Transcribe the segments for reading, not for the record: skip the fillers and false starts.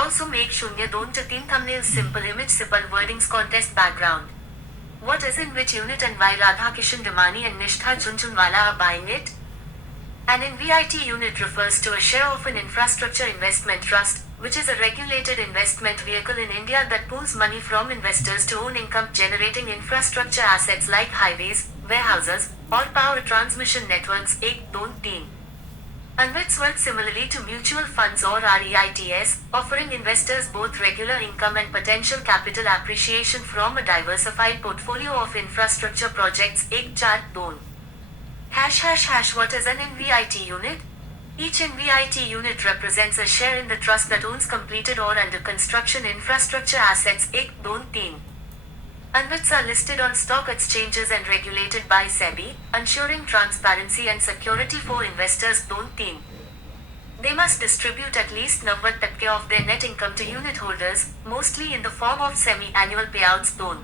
also make 02 to 3 thumbnails, simple image, simple wordings, contest background. What is in which unit and why Radhakishan Damani and Nishtha Jhunjhunwala are buying it? An InvIT unit refers to a share of an infrastructure investment trust, which is a regulated investment vehicle in India that pools money from investors to own income-generating infrastructure assets like highways, warehouses, or power transmission networks. 1-2-3 UnVITs work similarly to mutual funds or REITs, offering investors both regular income and potential capital appreciation from a diversified portfolio of infrastructure projects. 1-4-2 What is an InvIT unit? Each InvIT unit represents a share in the trust that owns completed or under construction infrastructure assets. 1-2-3 UnVITs are listed on stock exchanges and regulated by SEBI, ensuring transparency and security for investors. 2-3 They must distribute at least 90% of their net income to unit holders, mostly in the form of semi-annual payouts. 2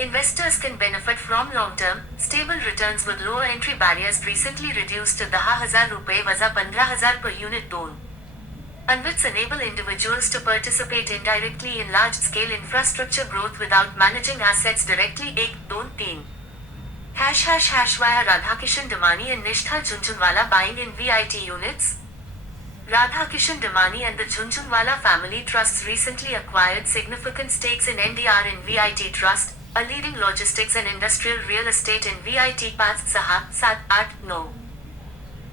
Investors can benefit from long-term, stable returns with lower entry barriers, recently reduced to ₹10,000 per unit. 2 UnVITs enable individuals to participate indirectly in large-scale infrastructure growth without managing assets directly. 1-2-3 Why are Radhakishan Damani and Nishtha Jhunjhunwala buying InvIT units? Radhakishan Damani and the Jhunjhunwala family trusts recently acquired significant stakes in NDR InvIT Trust, a leading logistics and industrial real estate InvIT. 5-6-7-8-9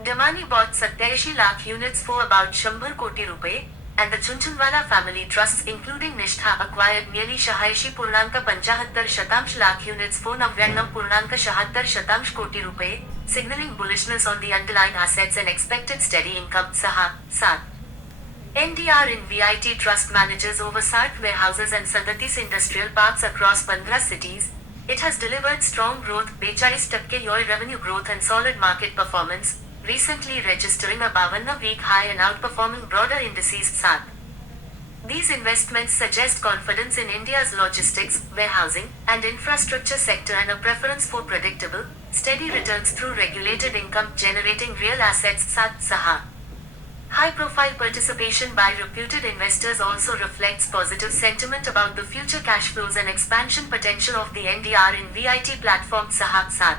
Damani bought 87 lakh units for about ₹100 crore, and the Jhunjhunwala family trusts including Nishtha acquired nearly 86.75 lakh units for ₹99.76 crore, signaling bullishness on the underlying assets and expected steady income. 6-7 NDR InvIT Trust manages over 60 warehouses and 37 industrial parks across 15 cities. It has delivered strong growth, 42% year revenue growth and solid market performance, recently registering a 52-week high and outperforming broader indices. 7 These investments suggest confidence in India's logistics, warehousing, and infrastructure sector and a preference for predictable, steady returns through regulated income-generating real assets. 7-6 High-profile participation by reputed investors also reflects positive sentiment about the future cash flows and expansion potential of the NDR InvIT platform. 6-7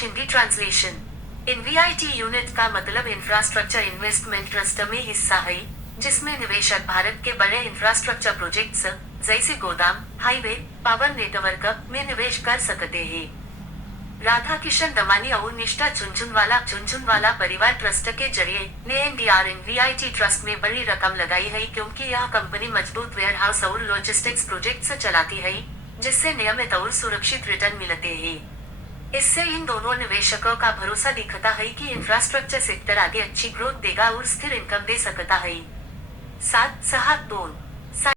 Hindi translation InvIT unit का मतलब infrastructure investment trust में हिस्सा है, जिसमें निवेशक भारत के बड़े infrastructure projects जैसे गोदाम, हाईवे, पावर नेटवर्क में निवेश कर सकते हैं। राधाकिशन दमानी और निष्ठा झुंझुनवाला परिवार ट्रस्ट के जरिए ने एनडीआर InvIT ट्रस्ट में बड़ी रकम लगाई है, क्योंकि यह कंपनी मजबूत वेयरहाउस और लॉजिस्टिक्स प्रोजेक्ट्स चलाती है, जिससे नियमित और सुरक्षित रिटर्न मिलते हैं। इससे इन दोनों निवेशकों का भरोसा दिखता है कि इंफ्रास्ट्रक्चर सेक्टर आगे अच्छी ग्रोथ देगा और स्थिर इनकम दे सकता है। 7-6-2